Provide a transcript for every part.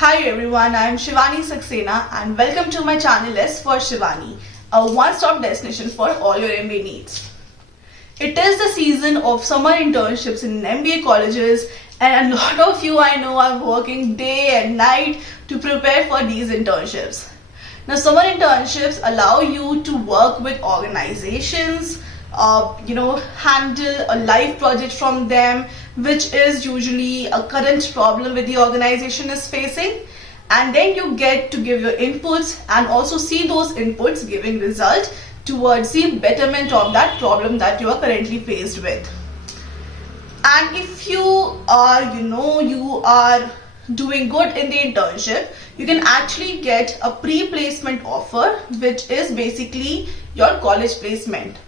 Hi everyone, I am Shivani SAXENA and welcome to my channel SforShivani, a one-stop destination for all your MBA needs. It is the season of summer internships in MBA colleges and a lot of you I know are working day and night to prepare for these internships. Now summer internships allow you to work with organizations, handle a live project from them, which is usually a current problem with the organization is facing, and then you get to give your inputs and also see those inputs giving result towards the betterment of that problem that you are currently faced with. And if you are doing good in the internship, you can actually get a pre-placement offer, which is basically your college placement.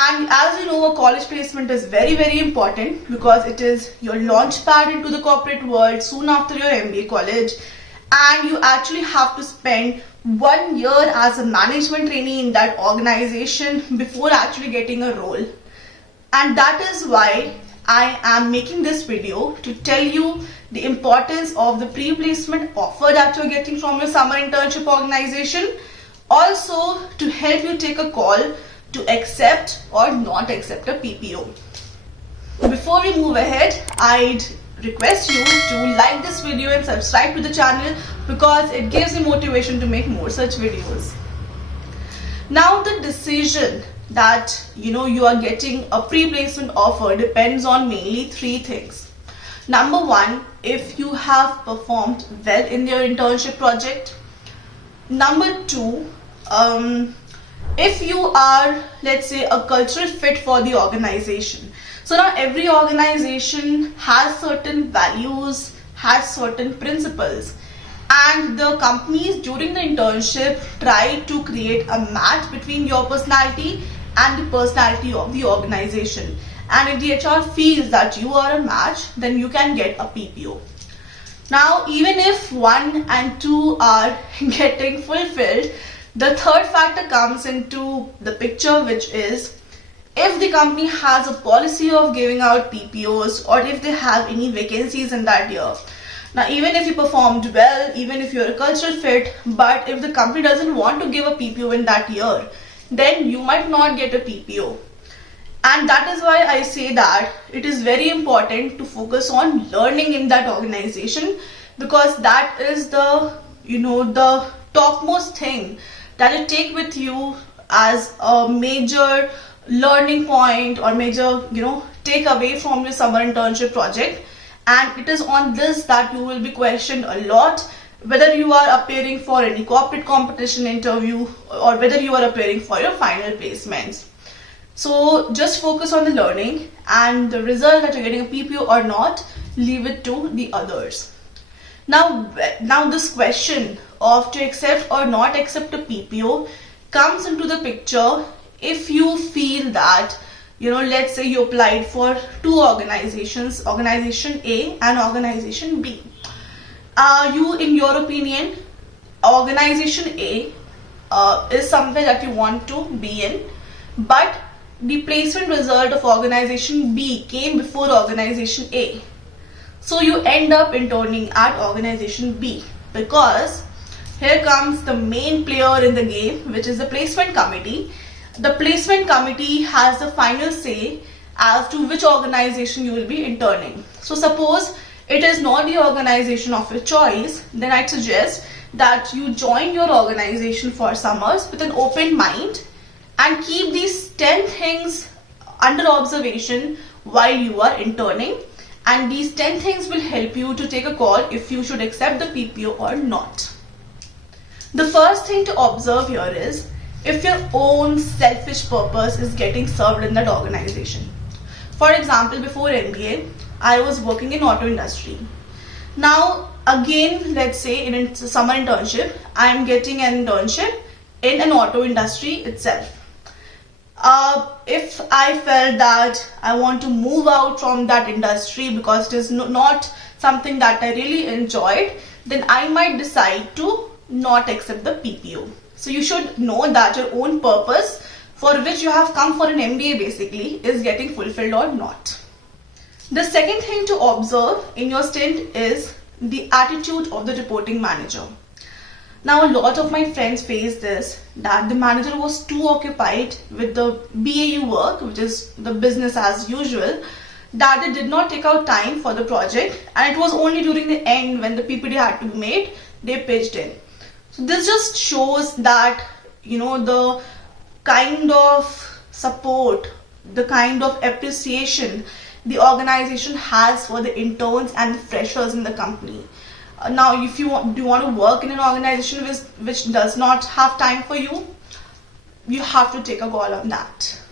And as you know, a college placement is very important because it is your launch pad into the corporate world soon after your MBA college, and you actually have to spend 1 year as a management trainee in that organization before actually getting a role. And that is why I am making this video to tell you the importance of the pre-placement offer that you're getting from your summer internship organization, also to help you take a call to accept or not accept a PPO. Before we move ahead, I'd request you to like this video and subscribe to the channel because it gives me motivation to make more such videos. Now the decision that you are getting a pre-placement offer depends on mainly 3 things. Number 1, if you have performed well in your internship project. Number 2, if you are, let's say, a cultural fit for the organization. So now every organization has certain values, has certain principles, and the companies during the internship try to create a match between your personality and the personality of the organization. And if the HR feels that you are a match, then you can get a PPO. Now, even if 1 and 2 are getting fulfilled, the third factor comes into the picture, which is if the company has a policy of giving out PPOs or if they have any vacancies in that year. Now, even if you performed well, even if you're a cultural fit, but if the company doesn't want to give a PPO in that year, then you might not get a PPO. And that is why I say that it is very important to focus on learning in that organization, because that is the topmost thing that you take with you as a major learning point or major take away from your summer internship project. And it is on this that you will be questioned a lot, whether you are appearing for any corporate competition interview or whether you are appearing for your final placements. So just focus on the learning, and the result that you're getting a PPO or not, leave it to the others. Now this question of to accept or not accept a PPO comes into the picture if you feel that, let's say you applied for 2 organizations, organization A and organization B. In your opinion, organization A is something that you want to be in, but the placement result of organization B came before organization A. So you end up interning at organization B, because here comes the main player in the game, which is the placement committee. The placement committee has the final say as to which organization you will be interning. So suppose it is not the organization of your choice, then I'd suggest that you join your organization for summers with an open mind and keep these 10 things under observation while you are interning. And these 10 things will help you to take a call if you should accept the PPO or not. The first thing to observe here is if your own selfish purpose is getting served in that organization. For example, before MBA, I was working in auto industry. Now, again, let's say in a summer internship, I am getting an internship in an auto industry itself. If I felt that I want to move out from that industry because it is not something that I really enjoyed, then I might decide to not accept the PPO. So you should know that your own purpose for which you have come for an MBA basically is getting fulfilled or not. The second thing to observe in your stint is the attitude of the reporting manager. Now, a lot of my friends face this, that the manager was too occupied with the BAU work, which is the business as usual, that they did not take out time for the project, and it was only during the end when the PPT had to be made, they pitched in. So this just shows that, the kind of support, the kind of appreciation the organization has for the interns and the freshers in the company. Now, if you want to work in an organization which does not have time for you, you have to take a call on that.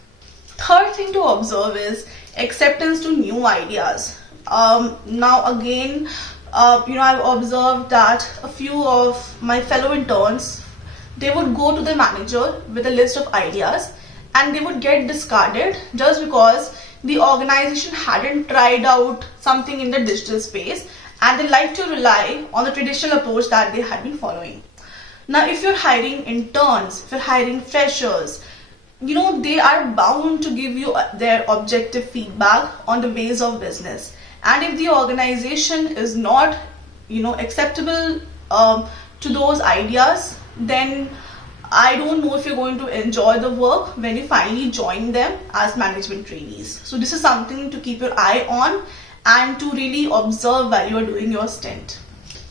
Third thing to observe is acceptance to new ideas. Now again, I've observed that a few of my fellow interns, they would go to the manager with a list of ideas and they would get discarded just because the organization hadn't tried out something in the digital space, and they like to rely on the traditional approach that they had been following. Now, if you're hiring interns, if you're hiring freshers, they are bound to give you their objective feedback on the ways of business. And if the organization is not, acceptable to those ideas, then I don't know if you're going to enjoy the work when you finally join them as management trainees. So this is something to keep your eye on and to really observe while you are doing your stint.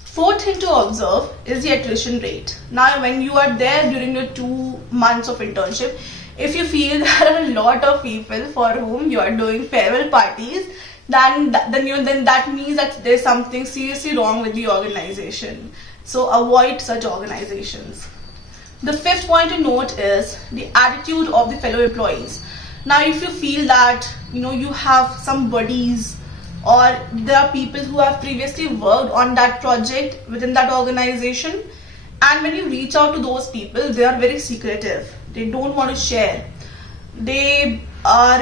Fourth thing to observe is the attrition rate. Now, when you are there during your 2 months of internship, if you feel there are a lot of people for whom you are doing farewell parties, then that means that there's something seriously wrong with the organization. So avoid such organizations. The fifth point to note is the attitude of the fellow employees. Now, if you feel that you have some buddies, or there are people who have previously worked on that project within that organization, and when you reach out to those people, they are very secretive. They don't want to share. They are,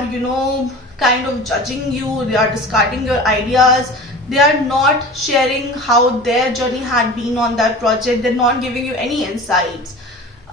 kind of judging you. They are discarding your ideas. They are not sharing how their journey had been on that project. They're not giving you any insights.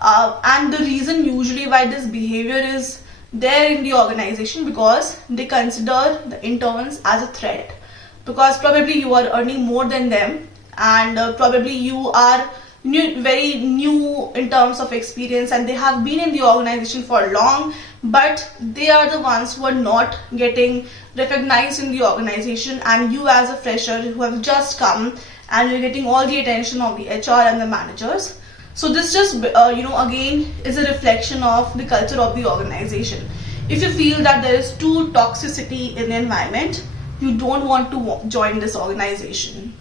And the reason usually why this behavior is there in the organization, because they consider the interns as a threat, because probably you are earning more than them, and probably you are very new in terms of experience, and they have been in the organization for long, but they are the ones who are not getting recognized in the organization, and you as a fresher who have just come and you're getting all the attention of the HR and the managers. So this just again is a reflection of the culture of the organization. If you feel that there is too toxicity in the environment, you don't want to join this organization.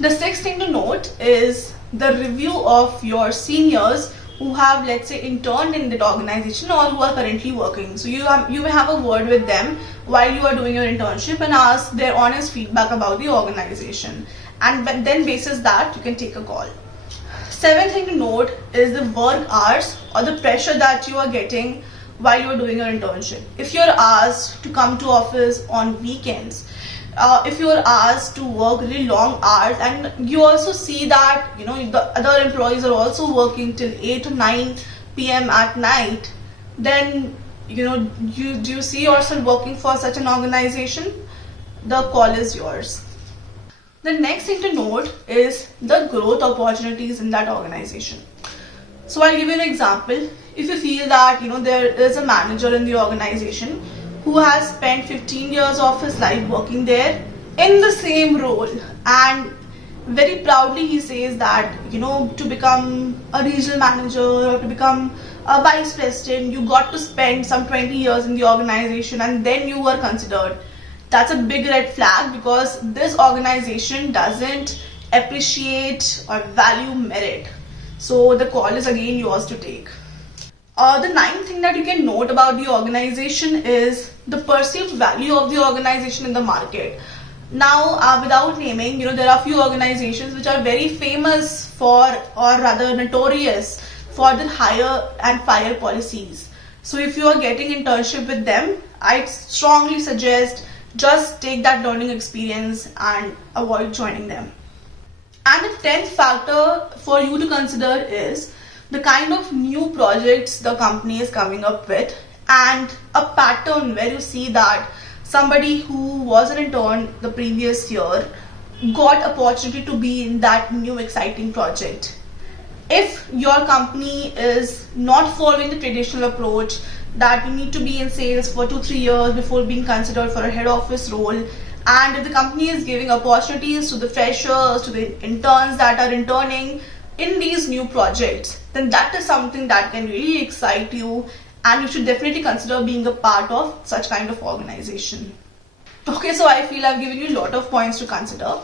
The sixth thing to note is the review of your seniors who have, let's say, interned in that organization or who are currently working. So you may have a word with them while you are doing your internship and ask their honest feedback about the organization, and then basis that you can take a call. Seventh thing to note is the work hours or the pressure that you are getting while you are doing your internship. If you are asked to come to office on weekends, if you are asked to work really long hours, and you also see that the other employees are also working till 8 to 9 p.m. at night, then do you see yourself working for such an organization? The call is yours. The next thing to note is the growth opportunities in that organization. So I'll give you an example. If you feel that there is a manager in the organization who has spent 15 years of his life working there in the same role, and very proudly he says that to become a regional manager or to become a vice president, you got to spend some 20 years in the organization and then you were considered. That's a big red flag, because this organization doesn't appreciate or value merit. So the call is again yours to take. The ninth thing that you can note about the organization is the perceived value of the organization in the market. Now, without naming, there are few organizations which are very famous for, or rather notorious for, their hire and fire policies. So if you are getting internship with them, I strongly suggest just take that learning experience and avoid joining them. And the 10th factor for you to consider is the kind of new projects the company is coming up with, and a pattern where you see that somebody who was an intern the previous year got opportunity to be in that new exciting project. If your company is not following the traditional approach that you need to be in sales for 2-3 years before being considered for a head office role, and if the company is giving opportunities to the freshers, to the interns that are interning in these new projects, then that is something that can really excite you, and you should definitely consider being a part of such kind of organization. Okay, so I feel I've given you a lot of points to consider.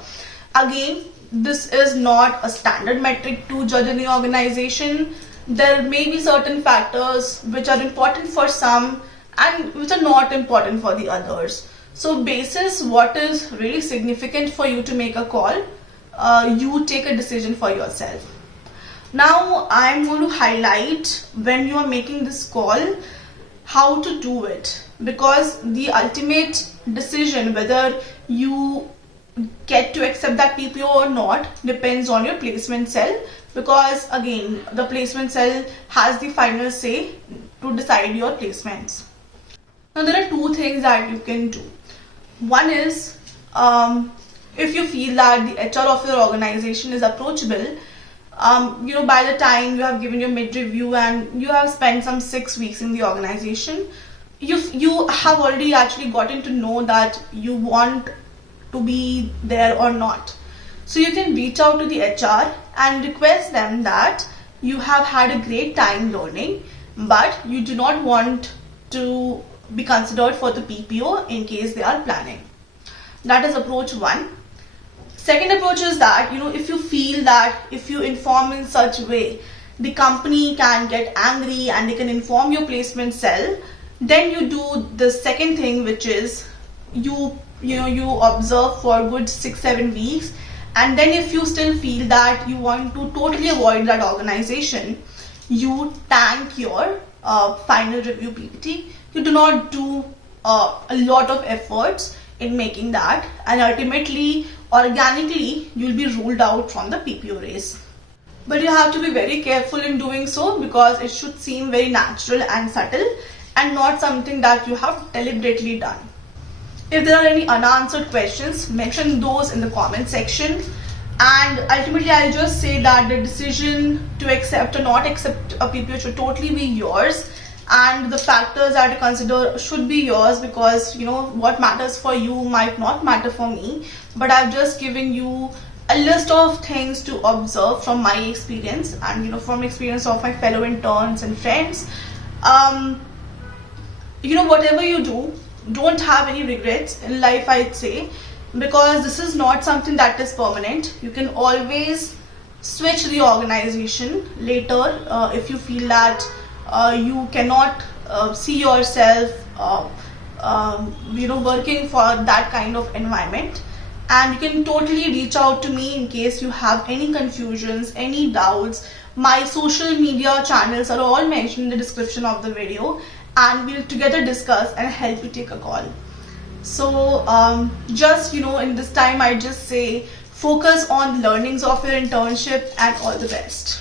Again, this is not a standard metric to judge any organization. There may be certain factors which are important for some and which are not important for the others. So basis what is really significant for you to make a call, you take a decision for yourself. Now I'm going to highlight when you are making this call how to do it, because the ultimate decision whether you get to accept that PPO or not depends on your placement cell, because again the placement cell has the final say to decide your placements. Now there are two things that you can do. One is if you feel that the HR of your organization is approachable, by the time you have given your mid review and you have spent some 6 weeks in the organization, you have already actually gotten to know that you want to be there or not. So you can reach out to the HR and request them that you have had a great time learning, but you do not want to be considered for the PPO in case they are planning. That is approach one. Second approach is that, if you feel that if you inform in such way, the company can get angry and they can inform your placement cell, then you do the second thing, which is you observe for good 6-7 weeks, and then if you still feel that you want to totally avoid that organization, you tank your final review PPT. You do not do a lot of efforts in making that, and ultimately organically you'll be ruled out from the PPO race. But you have to be very careful in doing so, because it should seem very natural and subtle and not something that you have deliberately done. If there are any unanswered questions, mention those in the comment section, and ultimately I'll just say that the decision to accept or not accept a PPO should totally be yours, and the factors that you consider should be yours, because what matters for you might not matter for me. But I've just given you a list of things to observe from my experience and from experience of my fellow interns and friends. Whatever you do, don't have any regrets in life, I'd say, because this is not something that is permanent. You can always switch the organization later if you feel that you cannot see yourself working for that kind of environment. And you can totally reach out to me in case you have any confusions, any doubts. My social media channels are all mentioned in the description of the video, and we'll together discuss and help you take a call. So just in this time I just say focus on learnings of your internship, and all the best.